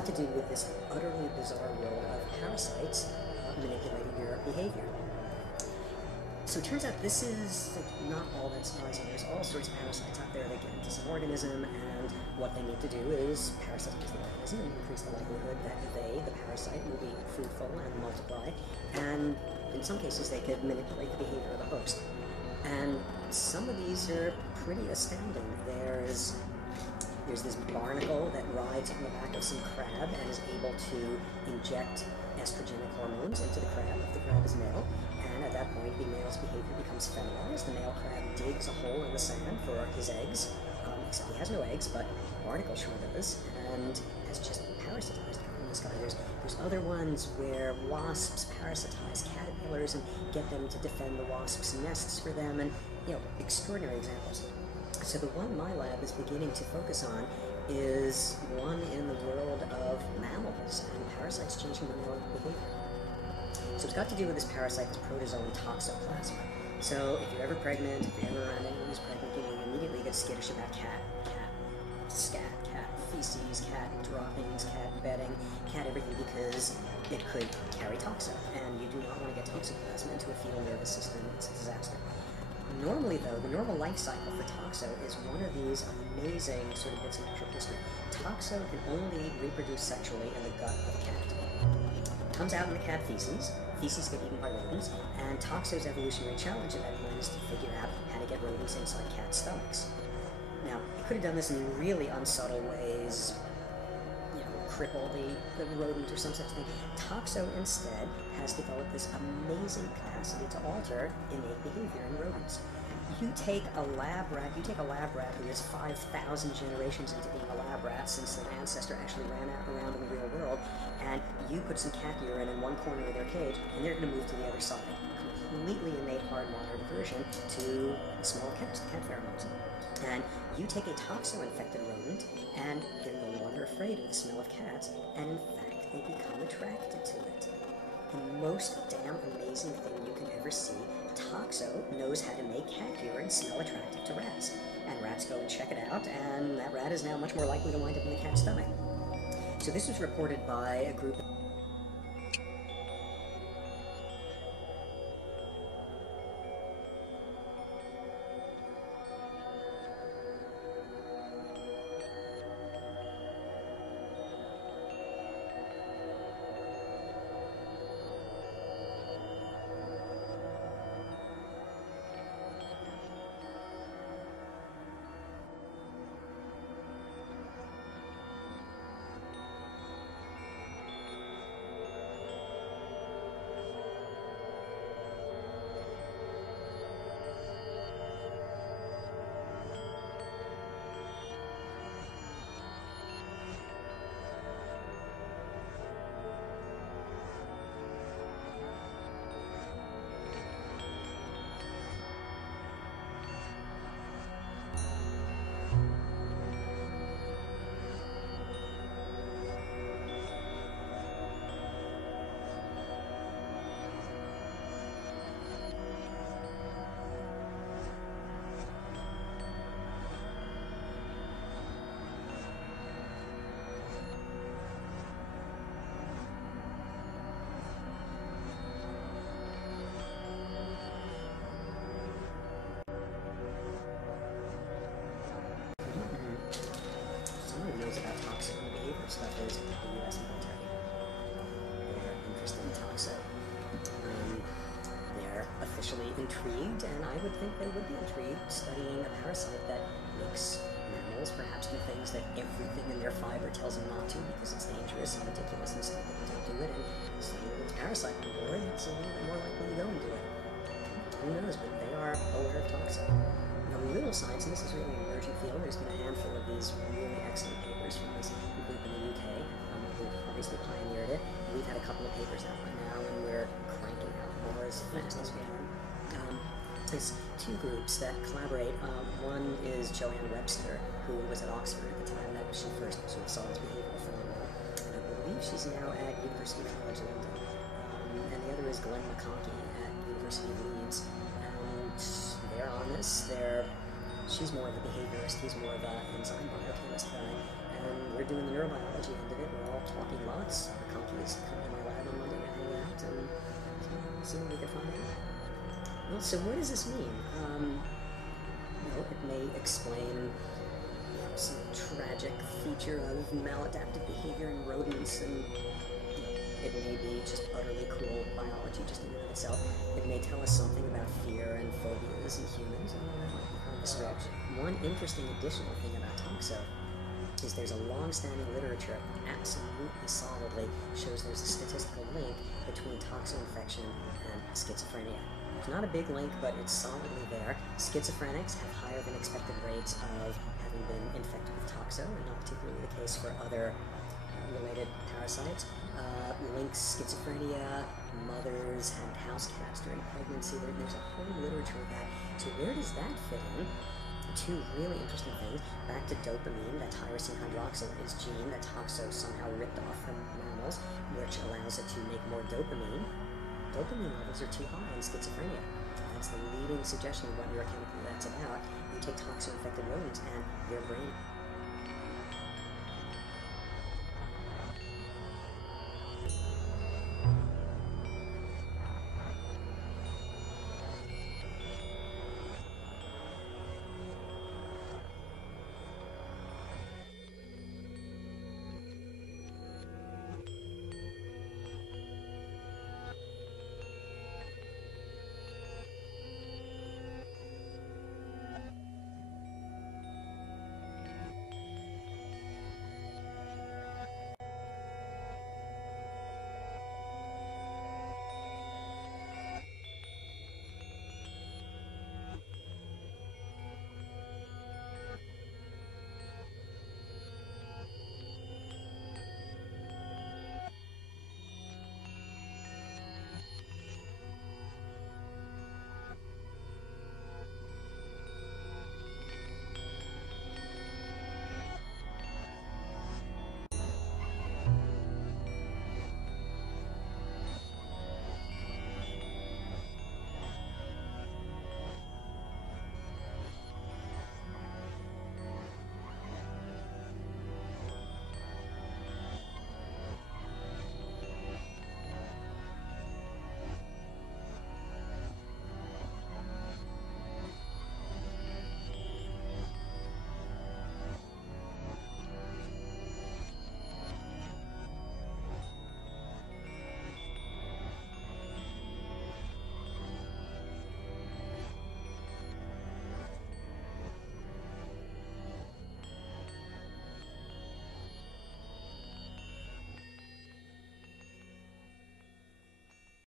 got to do with this utterly bizarre world of parasites manipulating your behavior. So it turns out this is not all that surprising. There's all sorts of parasites out there that get into some organism, and what they need to do is parasitize the organism and increase the likelihood that they, the parasite, will be fruitful and multiply, and in some cases they could manipulate the behavior of the host. And some of these are pretty astounding. There's this barnacle that rides on the back of some crab and is able to inject estrogenic hormones into the crab if the crab is male, and at that point the male's behavior becomes feminized. The male crab digs a hole in the sand for his eggs, except he has no eggs, but barnacle sure does, and has just parasitized this guy. There's other ones where wasps parasitize caterpillars and get them to defend the wasps' nests for them, and extraordinary examples. So the one my lab is beginning to focus on is one in the world of mammals and parasites changing mammalian behavior. So it's got to do with this parasite, this protozoan toxoplasma. So if you're ever pregnant, if you're ever around anyone who's pregnant, you immediately get skittish about cat scat, cat feces, cat droppings, cat bedding, cat everything, because it could carry toxo, and you do not want to get toxoplasma into a fetal nervous system. It's a disaster. Normally, though, the normal life cycle for toxo is one of these amazing sort of bits of natural history. Toxo can only reproduce sexually in the gut of a cat. It comes out in the cat feces. Feces get eaten by rodents, and toxo's evolutionary challenge at that point is to figure out how to get rodents inside cat stomachs. Now, it could have done this in really unsubtle ways, cripple the rodent or some such thing. Toxo instead has developed this amazing capacity to alter innate behavior in rodents. You take a lab rat who is 5,000 generations into being a lab rat since their ancestor actually ran around in the real world, and you put some cat urine in one corner of their cage, and they're going to move to the other side. Completely innate hardwired aversion to small cat pheromones. And you take a toxo-infected rodent, and they're no longer afraid of the smell of cats, and in fact, they become attracted to it. The most damn amazing thing you can ever see, toxo knows how to make cat urine smell attractive to rats. And rats go and check it out, and that rat is now much more likely to wind up in the cat's stomach. So this was reported by a group stuff is the U.S. military. They're interested in toxo. They're officially intrigued, and I would think they would be intrigued studying a parasite that makes mammals perhaps do things that everything in their fiber tells them not to because it's dangerous and ridiculous and stupid and don't do it, and so with a parasite on board, it's a little bit more likely to go and do it. Who knows, but they are aware of toxo. Now, little science, and this is really an emerging field, there's been a handful of these really excellent papers from this group in the UK who obviously pioneered it. We've had a couple of papers out by now, and we're cranking out more as fast as we can. There's two groups that collaborate. One is Joanne Webster, who was at Oxford at the time that she first sort of saw this behavioral phenomenon, and I believe she's now at University College London. And the other is Glenn McConkie at University of Leeds. And they're on this. They're She's more of a behaviorist, he's more of an enzyme biochemist guy, and we're doing the neurobiology end of it. We're all talking lots. The companies come to my lab on Monday to hang out, and see what we can find out. Well, so what does this mean? It may explain some tragic feature of maladaptive behavior in rodents, and it may be just utterly cool biology just in and of itself. It may tell us something about fear and phobias in humans, and that might be kind of a stretch. One interesting additional thing about toxo is there's a long-standing literature that absolutely solidly shows there's a statistical link between toxo infection and schizophrenia. It's not a big link, but it's solidly there. Schizophrenics have higher than expected rates of having been infected with toxo, and not particularly the case for other related parasites. Links schizophrenia, mothers had house cats during pregnancy. There's a whole literature of that. So where does that fit in? Two really interesting things. Back to dopamine, that tyrosine hydroxylase gene that toxo somehow ripped off from mammals, which allows it to make more dopamine. Dopamine levels are too high in schizophrenia. That's the leading suggestion of what neurochemically that's about. You take toxo-infected rodents and their brain